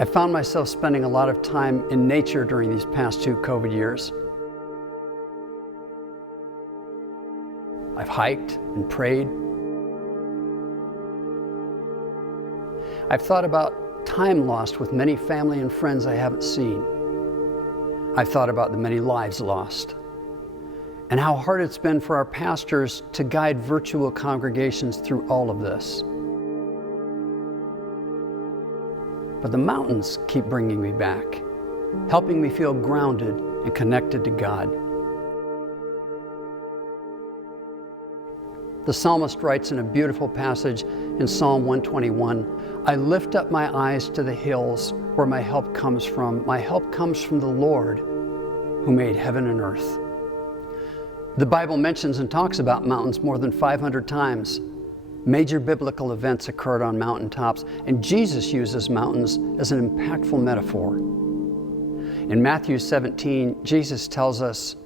I found myself spending a lot of time in nature during these past 2 COVID years. I've hiked and prayed. I've thought about time lost with many family and friends I haven't seen. I've thought about the many lives lost and how hard it's been for our pastors to guide virtual congregations through all of this. But the mountains keep bringing me back, helping me feel grounded and connected to God. The psalmist writes in a beautiful passage in Psalm 121, "I lift up my eyes to the hills where my help comes from. My help comes from the Lord who made heaven and earth." The Bible mentions and talks about mountains more than 500 times. Major biblical events occurred on mountaintops, and Jesus uses mountains as an impactful metaphor. In Matthew 17, Jesus tells us,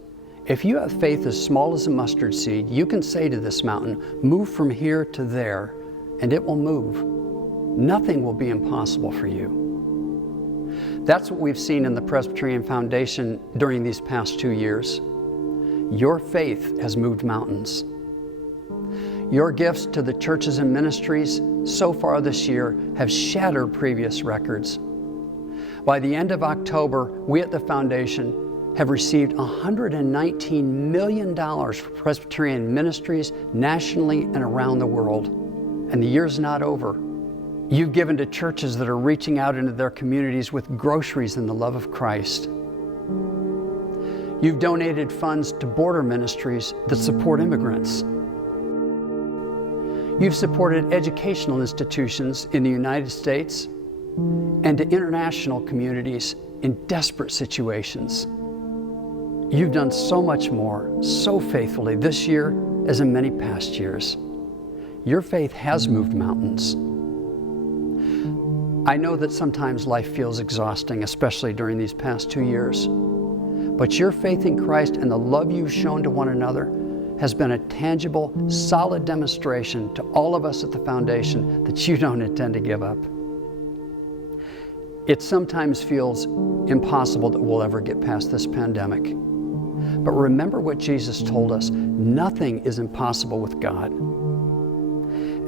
"If you have faith as small as a mustard seed, you can say to this mountain, 'Move from here to there,' and it will move. Nothing will be impossible for you." That's what we've seen in the Presbyterian Foundation during these past 2 years. Your faith has moved mountains. Your gifts to the churches and ministries so far this year have shattered previous records. By the end of October, we at the Foundation have received $119 million for Presbyterian ministries nationally and around the world. And the year's not over. You've given to churches that are reaching out into their communities with groceries in the love of Christ. You've donated funds to border ministries that support immigrants. You've supported educational institutions in the United States and to international communities in desperate situations. You've done so much more, so faithfully this year as in many past years. Your faith has moved mountains. I know that sometimes life feels exhausting, especially during these past 2 years. But your faith in Christ and the love you've shown to one another has been a tangible, solid demonstration to all of us at the Foundation that you don't intend to give up. It sometimes feels impossible that we'll ever get past this pandemic. But remember what Jesus told us, nothing is impossible with God.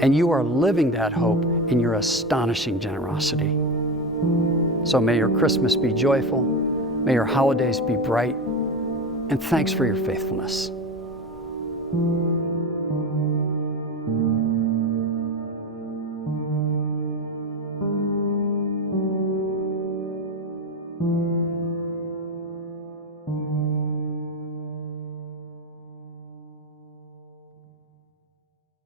And you are living that hope in your astonishing generosity. So may your Christmas be joyful, may your holidays be bright, and thanks for your faithfulness.